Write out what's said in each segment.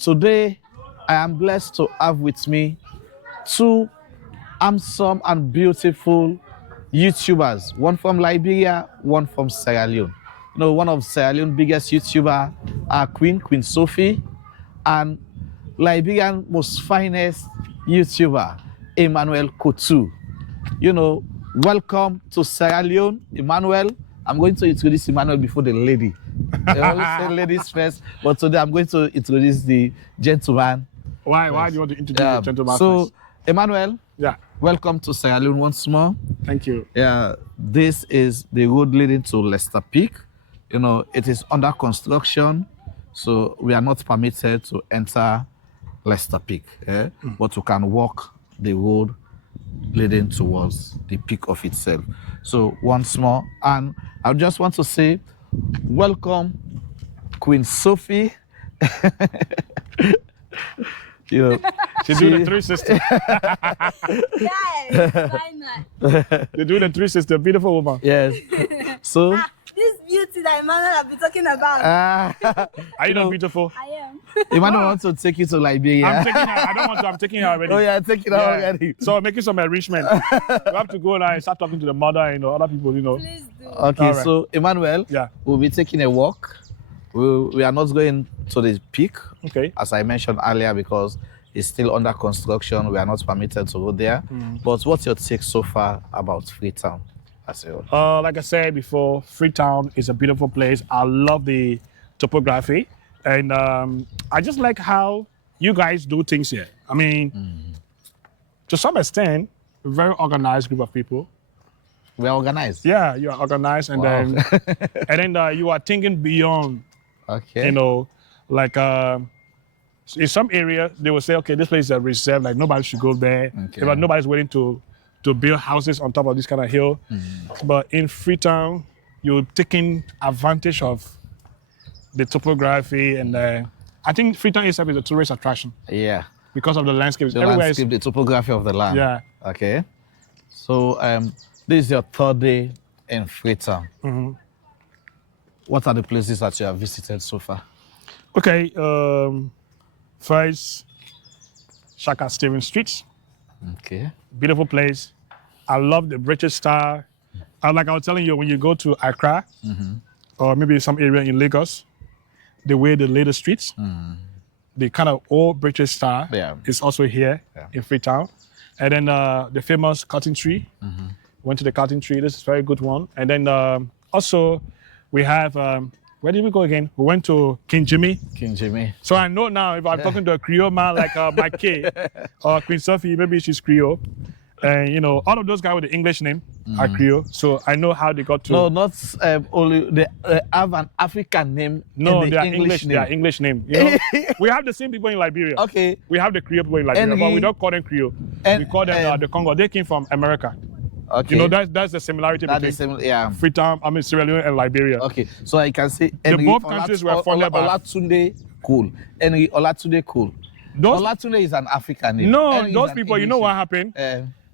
Today, I am blessed to have with me two handsome and beautiful YouTubers, one from Liberia, one from Sierra Leone. One of Sierra Leone's biggest YouTuber, Queen Sophie, and Liberian most finest YouTuber, Emmanuel Kotu. Welcome to Sierra Leone, Emmanuel. I'm going to introduce Emmanuel before the lady. They always say ladies first, but today I'm going to introduce the gentleman. Why do you want to introduce the gentleman first? Emmanuel, yeah, welcome to Sierra Leone once more. Thank you. Yeah, this is the road leading to Leicester Peak. It is under construction, so we are not permitted to enter Leicester Peak, but we can walk the road leading towards the peak of itself. So once more, and I just want to say, welcome, Queen Sophie. She's doing the three sisters. Yes, why not? They do the three sisters, beautiful woman. Yes. So this beauty that Emmanuel have been talking about. Are you not beautiful? I am. Emmanuel wants to take you to Liberia. I'm taking her. I don't want to. I'm taking her already. Oh yeah, taking her already. So I'm making some enrichment. We have to go now and start talking to the mother and other people. Please do. Okay, right. So Emmanuel, we'll be taking a walk. We are not going to the peak, as I mentioned earlier, because it's still under construction. We are not permitted to go there. But what's your take so far about Freetown? Like I said before, Freetown is a beautiful place. I love the topography, and I just like how you guys do things here. I mean, to some extent, a very organized group of people. We're organized. Yeah, you are organized, and then you are thinking beyond. Okay. Like in some areas they will say, okay, this place is a reserve, like nobody should go there. But nobody's willing to build houses on top of this kind of hill. But in Freetown, you're taking advantage of the topography, and I think Freetown itself is a tourist attraction. Yeah. Because of the landscape. The landscape, the topography of the land. Yeah. Okay. So this is your third day in Freetown. What are the places that you have visited so far? Okay. First, Shaka Stephen Street. Okay. Beautiful place. I love the British style. Like I was telling you, when you go to Accra, or maybe some area in Lagos, the way they lay the streets, the kind of old British style is also here in Freetown. And then the famous cotton tree. Went to the cotton tree. This is a very good one. And then also we have, where did we go again? We went to King Jimmy. King Jimmy. So I know now if I'm talking to a Creole man like Mike K or Queen Sophie, maybe she's Creole. And all of those guys with the English name are Creole. So I know how they got to. No, not only they have an African name. No, they are English. They are English name. We have the same people in Liberia. Okay. We have the Creole people in Liberia, but we don't call them Creole. We call them the Congo. They came from America. Okay. That's the similarity between Freetown, Sierra Leone and Liberia. Okay, so I can say both countries were founded by Olatunde Cool. Henry Olatunde Cool. Olatunde is an African name. No, Henry those people, you know what happened?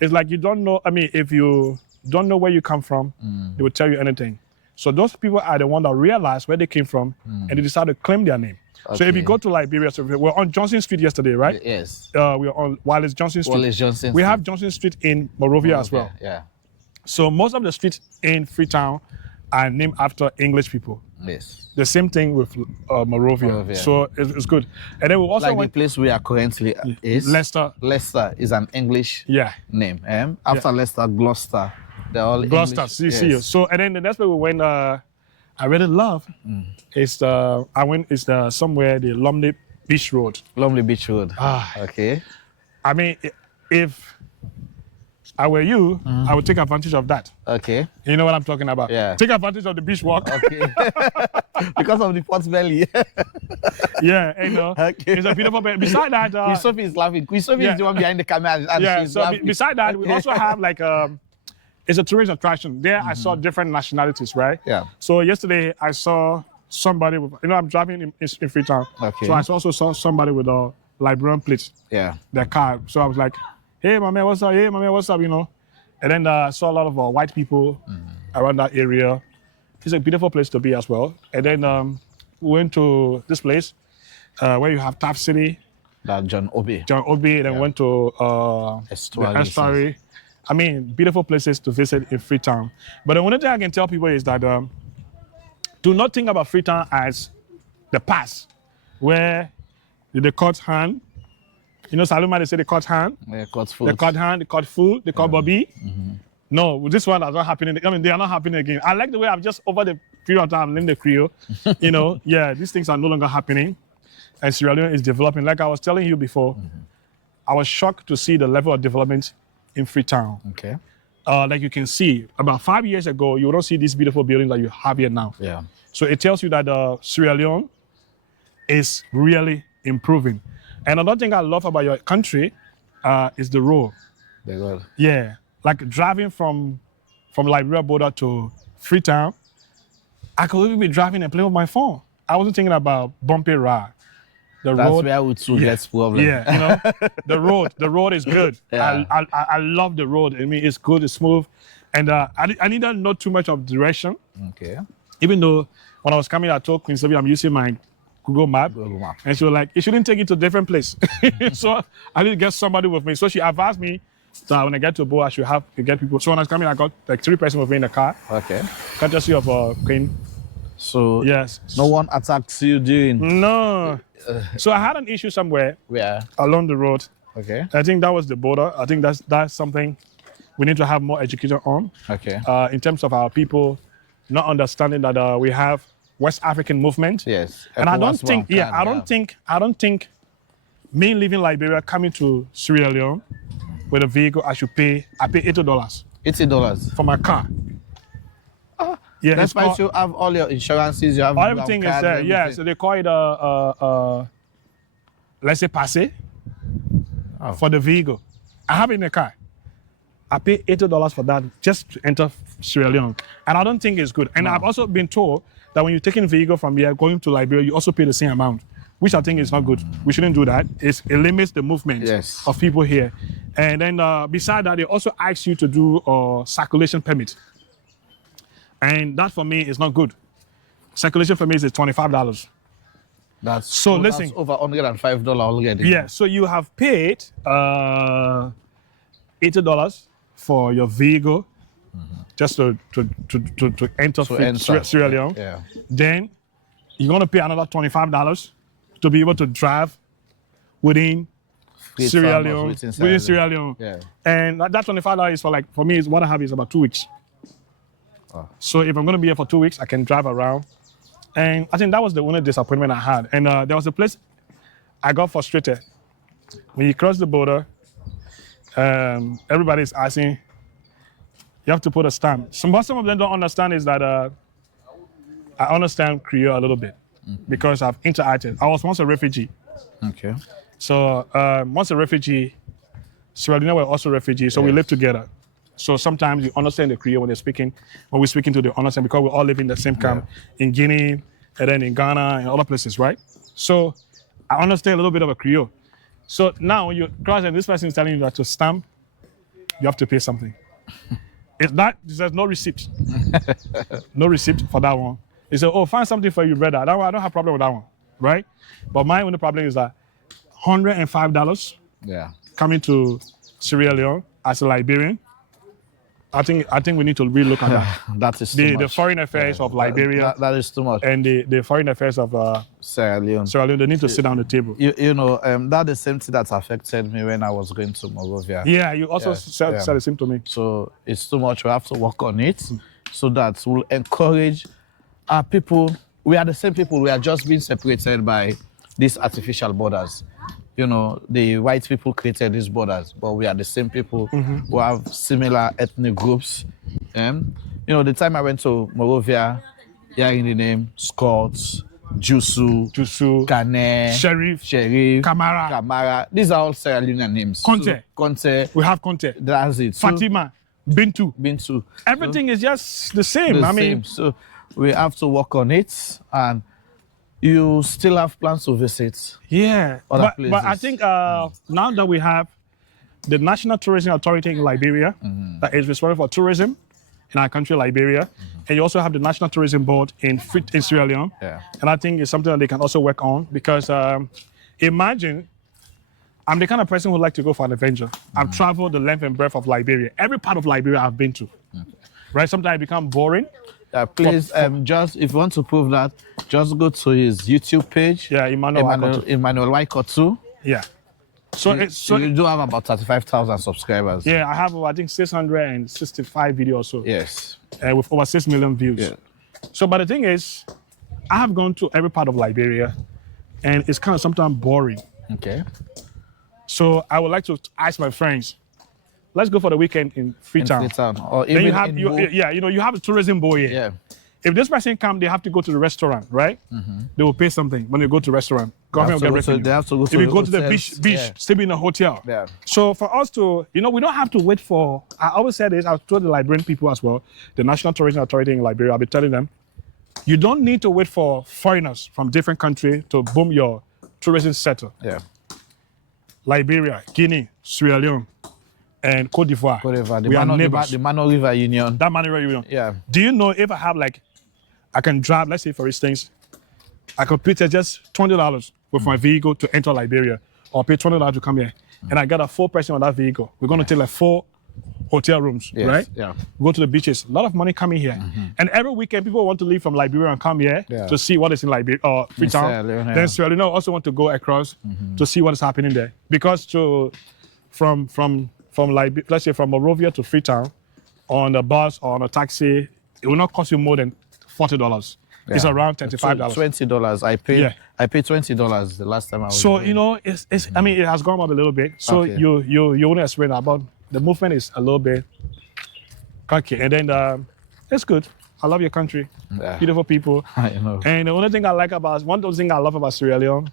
It's like you don't know. I mean, if you don't know where you come from, they will tell you anything. So those people are the ones that realized where they came from, and they decided to claim their name. Okay. So if you go to Liberia, so we're on Johnson Street yesterday, right? Yes. We are on Wallace Johnson Street. Wallace Johnson. We have Johnson Street in Monrovia as well. Yeah. So most of the streets in Freetown are named after English people. Yes. The same thing with Monrovia. So it's good. And then we also went the place we are currently is Leicester. Leicester is an English name. After Leicester, Gloucester. They're all Gloucester. English. See. So and then the next place we went. I really love is somewhere the Lumley Beach Road. Lumley Beach Road. Okay. I mean, if I were you, I would take advantage of that. Okay. You know what I'm talking about? Yeah. Take advantage of the beach walk. Okay. Because of the pot belly. Yeah, it's a beautiful place. Beside that, Queen Sophie is laughing. Queen Sophie is the one behind the camera, and she's laughing. Beside that, we also have like it's a tourist attraction. There I saw different nationalities, right? Yeah. So yesterday I saw somebody with, I'm driving in Freetown. Okay. So I also saw somebody with a Liberian plate. Yeah. Their car. So I was like, hey, my man, what's up? Hey, my man, what's up? And then I saw a lot of white people around that area. It's a beautiful place to be as well. And then we went to this place, where you have Tap City, That John Obi. John Obi, then went to Estuary. the estuary. I mean, beautiful places to visit in Freetown. But the only thing I can tell people is that do not think about Freetown as the past, where they cut hand. You know, Saluma, they say they cut hand. Yeah, cut food. They cut hand, they cut food, they cut Bobby. No, this one is not happening. I mean, they are not happening again. I like the way I've just, over the period of time, learned the Creole. You know, yeah, these things are no longer happening. And Sierra Leone is developing. Like I was telling you before, I was shocked to see the level of development in Freetown. Okay. Like you can see, about 5 years ago, you don't see these beautiful buildings that you have here now. Yeah. So it tells you that Sierra Leone is really improving. And another thing I love about your country is the road. They got. Yeah, like driving from Liberia border to Freetown, I could even be driving and playing with my phone. I wasn't thinking about bumpy ride. That's where we too gets problem. Yeah, you know, the road is good. Yeah. I love the road. I mean, it's good, it's smooth, and I need not too much of direction. Okay. Even though when I was coming, I told Queen Sylvia I'm using my Google Map, and she was like, "It shouldn't take you to a different place." So I need to get somebody with me. So she advised me that when I get to Bo, I should have to get people. So when I was coming, I got like 3 persons with me in the car. Okay. Courtesy of Queen. So Yes. no one attacked you during. No. So I had an issue somewhere Where? along the road. Okay. I think that was the border. I think that's something we need to have more education on. Okay. In terms of our people not understanding that we have West African movement. Yes. And I don't ECOWAS think, one yeah, can, I don't think me leaving Liberia coming to Sierra Leone with a vehicle, I pay $80 $80. for my car. Yeah, it's Despite called- you have all your insurances, you have everything is card, there. Yeah, everything. so they call it let's say passe for the vehicle. I have it in the car. I pay $80 for that just to enter Sierra Leone, and I don't think it's good. And I've also been told that when you're taking a vehicle from here going to Liberia, you also pay the same amount, which I think is not good. We shouldn't do that. It limits the movement Yes. of people here. And then beside that, they also ask you to do a circulation permit. And that for me is not good. Circulation for me is $25. That's So listen. That's over $105 already. Yeah, so you have paid $80 for your vehicle just to enter, Sierra Leone. Yeah. Then you're gonna pay another $25 to be able to drive within Sierra Leone. Within Sierra Leone. Yeah. And that $25 is for me is what I have is about 2 weeks. Oh. So if I'm gonna be here for 2 weeks, I can drive around. And I think that was the only disappointment I had. And there was a place I got frustrated. When you cross the border, everybody's asking, you have to put a stamp. Some of them don't understand is that I understand Creole a little bit because I've interacted. I was once a refugee. Okay. So once a refugee, Sierra Leone were also refugees, so we lived together. So sometimes you understand the Creole when we're speaking to the understand because we all live in the same camp in Guinea and then in Ghana and other places, right? So I understand a little bit of a Creole. So now when you cross and this person is telling you that to stamp, you have to pay something. There's no receipt. No receipt for that one. They say, oh, find something for you, brother. That one, I don't have a problem with that one, right? But my only problem is that $105 coming to Sierra Leone as a Liberian. I think we need to really look at that. That is too much. The foreign affairs of Liberia That is too much. and the foreign affairs of Sierra Leone. Sierra Leone, they need to sit down at the table. You know, that's the same thing that affected me when I was going to Monrovia. Yeah, you also said the same to me. So it's too much. We have to work on it so that we'll encourage our people. We are the same people. We are just being separated by these artificial borders. You know, the white people created these borders, but we are the same people who have similar ethnic groups. You know, the time I went to Monrovia, hearing the name Scots, Jusu, Kane, Sheriff, Kamara. These are all Sierra Leonean names. Conte. Conte. We have Conte. That's it. Fatima, Bintu. Everything is just the same. So we have to work on it, and you still have plans to visit. Yeah, other but I think now that we have the National Tourism Authority in Liberia that is responsible for tourism, in our country, Liberia. And you also have the National Tourism Board in Sierra Leone. Yeah. And I think it's something that they can also work on because imagine, I'm the kind of person who like to go for an adventure. I've traveled the length and breadth of Liberia. Every part of Liberia I've been to. Right? Sometimes it becomes boring. Please, just if you want to prove that, just go to his YouTube page. Yeah, Emmanuel Waikotu. Yeah. So you do have about 35,000 subscribers. Yeah, I have, I think, 665 videos or so. Yes. With over 6 million views. Yeah. So, but the thing is, I have gone to every part of Liberia, and it's kind of sometimes boring. Okay. So I would like to ask my friends, let's go for the weekend in Freetown. Or Then even you have, you have a tourism board here. Yeah. If this person come, they have to go to the restaurant, right? They will pay something when they go to the restaurant. Government will get revenue. They have to go if to you the go to the hotels, beach, stay in a hotel. Yeah. So for us to, we don't have to wait for, I always say this, I've told the Liberian people as well, the National Tourism Authority in Liberia, I'll be telling them, you don't need to wait for foreigners from different countries to boom your tourism sector. Yeah. Liberia, Guinea, Sierra Leone, and Cote d'Ivoire. We are neighbors. The Mano River Union. That Mano River Union. Yeah. Do you know if I have I can drive, let's say for instance, I could pay just $20 with my vehicle to enter Liberia, or pay $20 to come here, and I got a 4-person on that vehicle. We're going to take 4 hotel rooms, Yes, right? yeah. Go to the beaches. A lot of money coming here, and every weekend people want to leave from Liberia and come here to see what is in Liberia or Freetown. Sierra Leone, Then Sierra Leone also want to go across to see what is happening there, because from Liberia, let's say from Monrovia to Freetown, on a bus or on a taxi, it will not cost you more than $40. It's around $35. $20. I paid $20 the last time I was. So it's I mean, it has gone up a little bit. So you only explain about the movement is a little bit okay, and then it's good. I love your country, beautiful people. I know. And the only thing I like about one of the things I love about Sierra Leone,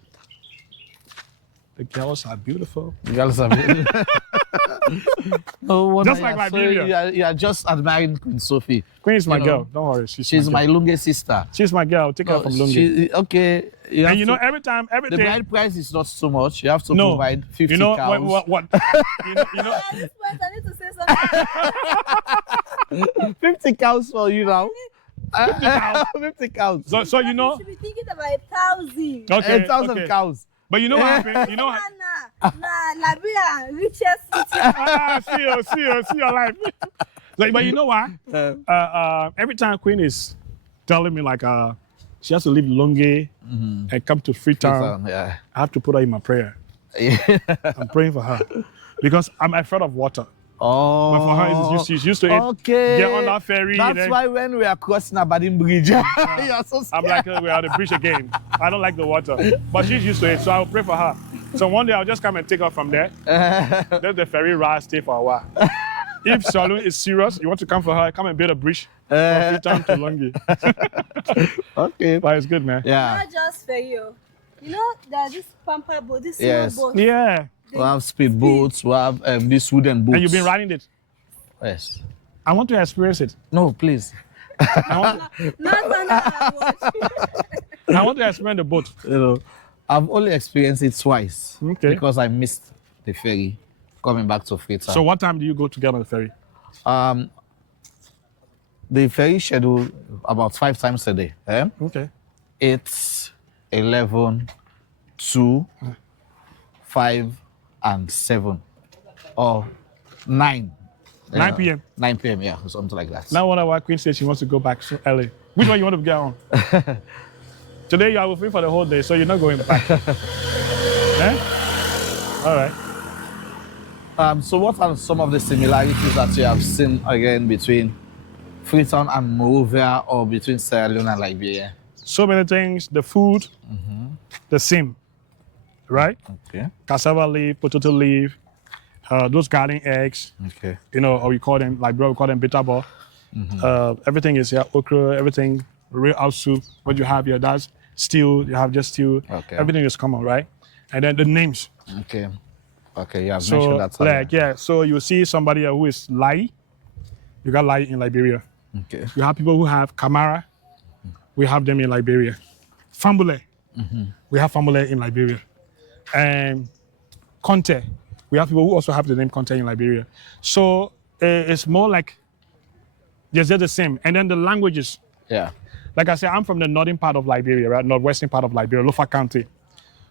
the girls are beautiful. The girls are beautiful. Just like Liberia. You are just admiring Queen Sophie. Queen is my girl. Don't worry, she's my Lunge sister. She's my girl. Take her from Lunge. Okay. And every time, the bride price is not so much. You have to provide 50 cows. What? At this point, I need to say something. 50 cows for you now. 50 cows. So You should be thinking about 1,000. Okay. 1,000 cows. But you know what happened? You know what? Liberia, richest city. See your life. But you know what? Every time Queen is telling me she has to leave Longe and come to Freetown, I have to put her in my prayer. I'm praying for her because I'm afraid of water. Oh, but for her, she's used to it. Okay. Get on that ferry. That's why when we are crossing Aberdeen Bridge, you're so scared. I'm like, we're at the bridge again. I don't like the water. But she's used to it, so I'll pray for her. So one day I'll just come and take her from there. Let the ferry ride, stay for a while. If Salon is serious, you want to come for her, come and build a bridge from Freetown to Longe. Okay. But it's good, man. Yeah. Not just for you. There's this pamper boat, this small boat. Yeah. We have speed boats, we have these wooden boats. And you've been riding it? Yes. I want to experience it. No, please. I want to experience the boat. I've only experienced it twice. Okay. Because I missed the ferry coming back to Freetown. So what time do you go to get on the ferry? The ferry schedule about 5 times a day. Okay. 8, 11, 2, 5, and 7, or 9. 9 p.m. 9 p.m. Yeah, or something like that. Now why Queen says she wants to go back so early. Which one you want to get on? Today you are free for the whole day, so you're not going back. All right. So what are some of the similarities that you have seen again between Freetown and Monrovia, or between Sierra Leone and Liberia? So many things. The food, the same, right? Okay. Cassava leaf, potato leaf, those garden eggs. Okay. Or we call them, like bro, we call them bitter ball. Everything is here, okra, everything, real house soup. What you have here, that's stew. You have just stew. Okay. Everything is common, right? And then the names. Okay. Okay, yeah, I've mentioned that. So you see somebody who is Lai. You got Lai in Liberia. Okay. You have people who have Kamara. We have them in Liberia. Fambule. We have Fambule in Liberia. And Conte. We have people who also have the name Conte in Liberia. So it's more like Just they're the same. And then the languages. Yeah. Like I said, I'm from the northern part of Liberia, right? Northwestern part of Liberia, Lofa County.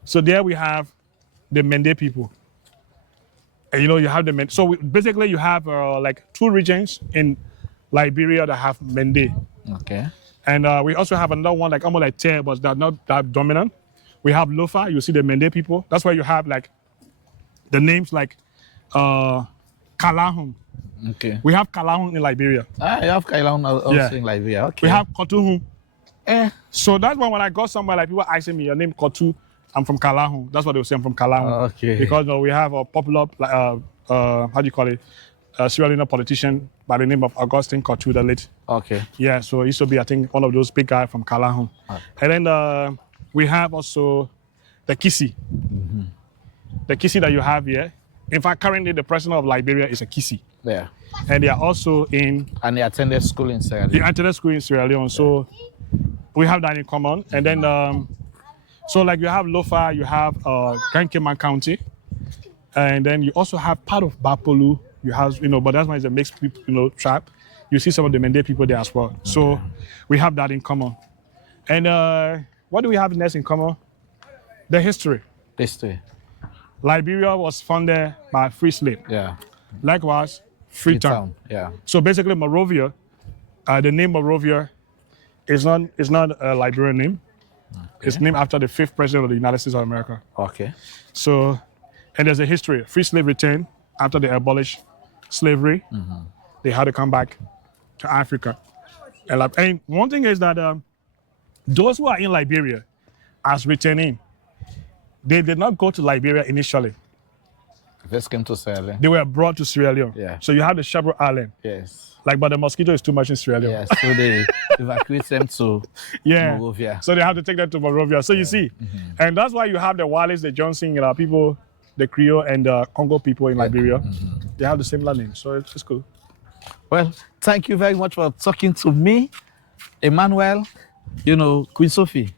So there we have the Mende people. And you know, you have the Mende. So basically you have like 2 regions in Liberia that have Mende. Okay. And we also have another one, like almost like Te, but they're not that dominant. We have Lofa, you see the Mende people. That's why you have like the names like Kalahun. Okay. We have Kalahun in Liberia. You have Kailon also in Liberia. Okay. We have Kotuhun. Eh. So that's why when I go somewhere, like people asking me, your name Kotu, I'm from Kalahun. That's what they will say, I'm from Kalahun. Okay. Because we have a popular, how do you call it, Sierra Leone politician by the name of Augustine Kotu, the late. Okay. Yeah, so he used to be, I think, one of those big guys from Kalahun. Okay. And then we have also the Kisi. The Kisi that you have here. In fact, currently the president of Liberia is a Kisi. Yeah. And they are also in... And they attended school in Sierra They Leone. attended school in Sierra Leone. So we have that in common. And then, so like you have Lofa, you have Grand Cayman County. And then you also have part of Bapolu. You have, you know, but that's why it's a mixed people, you know, tribe. You see some of the Mende people there as well. So we have that in common. And what do we have next in common? The history. History. Liberia was founded by free slave. Yeah. Likewise, Freetown. Yeah. So basically, Monrovia, the name Monrovia is not a Liberian name. Okay. It's named after the 5th president of the United States of America. Okay. So, and there's a history. Free slave returned after they abolished slavery. They had to come back to Africa. And one thing is that those who are in Liberia as returning, they did not go to Liberia initially. First came to Sierra Leone. They were brought to Sierra Leone. Yeah. So you have the Shabro Island. Yes. Like, but the mosquito is too much in Sierra Leone. Yes. So they evacuate them to Monrovia. So they have to take them to Monrovia. So you see, and that's why you have the Wallace, the Johnson, people, the Creole, and the Congo people in Liberia. They have the similar names. So it's cool. Well, thank you very much for talking to me, Emmanuel. You know, Queen Sophie,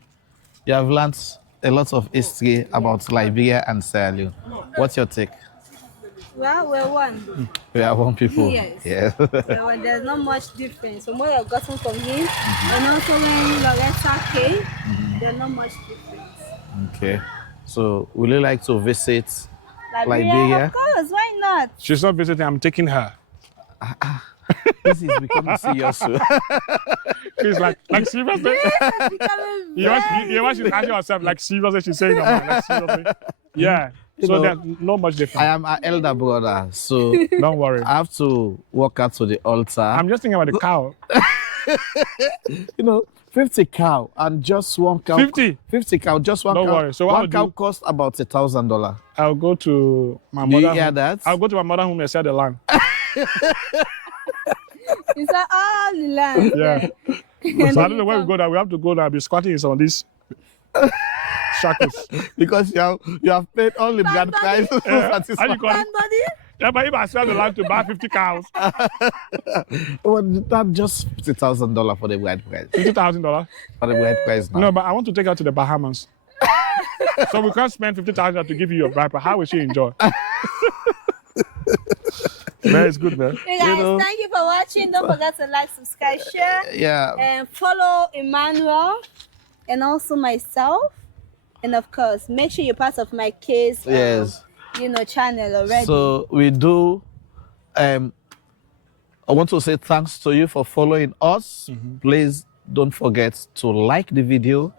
you have learned a lot of history about Liberia and Sierra Leone. What's your take? Well, we're one. We are one people. Yes. Yeah. Well, there's not much difference. From what I've gotten from him, and also when Loretta came, there's not much difference. Okay. So, would you like to visit Liberia? Liberia? Of course, why not? She's not visiting, I'm taking her. This is becoming serious. She's like seriously? You know she's asking herself, like seriously, she's saying, like seriously. Yeah. You So know, there's not much difference. I am an elder brother, so Don't worry. I have to walk out to the altar. I'm just thinking about the cow. You know, 50 cow and just one cow. 50? 50 cow, just one Don't cow. worry. So what one would cow you- cost about $1,000. I'll go to my Do you mother. hear home. that? I'll go to my mother home and sell the land. It's all the land. Yeah. So I don't know where we go now. We have to go now. Be squatting in some of these shackles. Because you have paid all the brand price. How you call it? Somebody? Yeah, but if I sell the land to buy 50 cows, Well, that's just $50,000 for the bride price. $50,000. For the bride price now. No, but I want to take her to the Bahamas. So we can't spend 50,000 to give you your bride, but how will she enjoy? Man, it's good, man. Hey guys, know. thank you for watching. Don't forget to like, subscribe, share, Yeah. and follow Emmanuel and also myself. And of course, make sure you're part of my kids' Yes. channel already. So we do. I want to say thanks to you for following us. Please don't forget to like the video.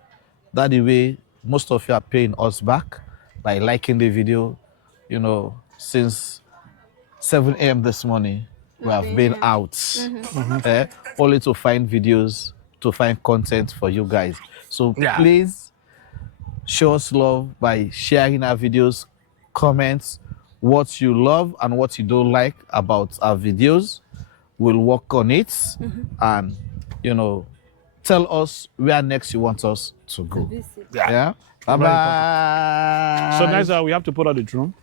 That the way most of you are paying us back by liking the video. You know, since 7 a.m. this morning, we have been out only to find videos, to find content for you guys. So please show us love by sharing our videos, comments what you love and what you don't like about our videos. We'll work on it and, tell us where next you want us to go. Visit. Yeah? Bye-bye. So next, we have to put out the drone.